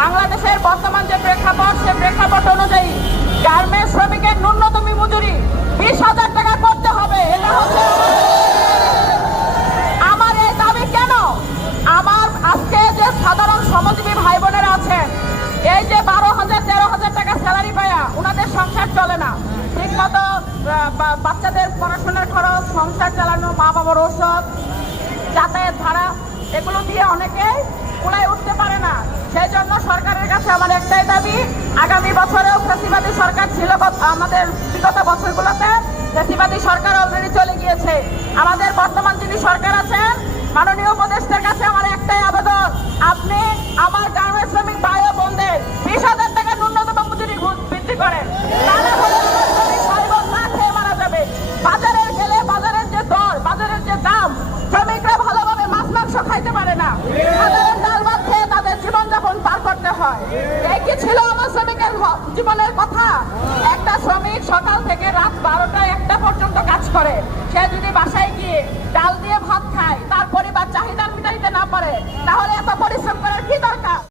বাংলাদেশের বর্তমান যে প্রেক্ষাপট, সে প্রেক্ষাপট অনুযায়ী গার্মেন্টস শ্রমিকের ন্যূনতম মজুরি বিশ হাজার টাকা করতে হবে। এটা হচ্ছে আমার এই দাবি কেন? আমার আজকে যে সাধারণ শ্রমজীবী ভাই বোনেরা আছেন, এই যে বারো হাজার, তেরো হাজার টাকা স্যালারি পায়া ওনাদের সংসার চলে না। ঠিকমতো বাচ্চাদের পড়াশোনার খরচ, সংসার চালানো মা বাবার ঔষধ, যাতায়াত ভাড়া, এগুলো দিয়ে অনেকে কুলায় কাছে আমার একটাই দাবি। আগামী বছরেও কৃষিবাদী সরকার ছিল আমাদের বিগত বছরগুলোতে কৃষিবাদী সরকার অলরেডি চলে গিয়েছে। আমাদের বর্তমান যিনি সরকার আছেন, মাননীয় উপদেষ্টার কাছে আমার একটাই আবেদন, আপনি আমার গ্রামের শ্রমিক ভাই বোনদের বিশ হাজার টাকা ন্যূনতম মজুরি বৃদ্ধি করেন। কি ছিল আমার শ্রমিকের জীবনের কথা, একটা শ্রমিক সকাল থেকে রাত বারোটা একটা পর্যন্ত কাজ করে। সে যদি বাসায় গিয়ে ডাল দিয়ে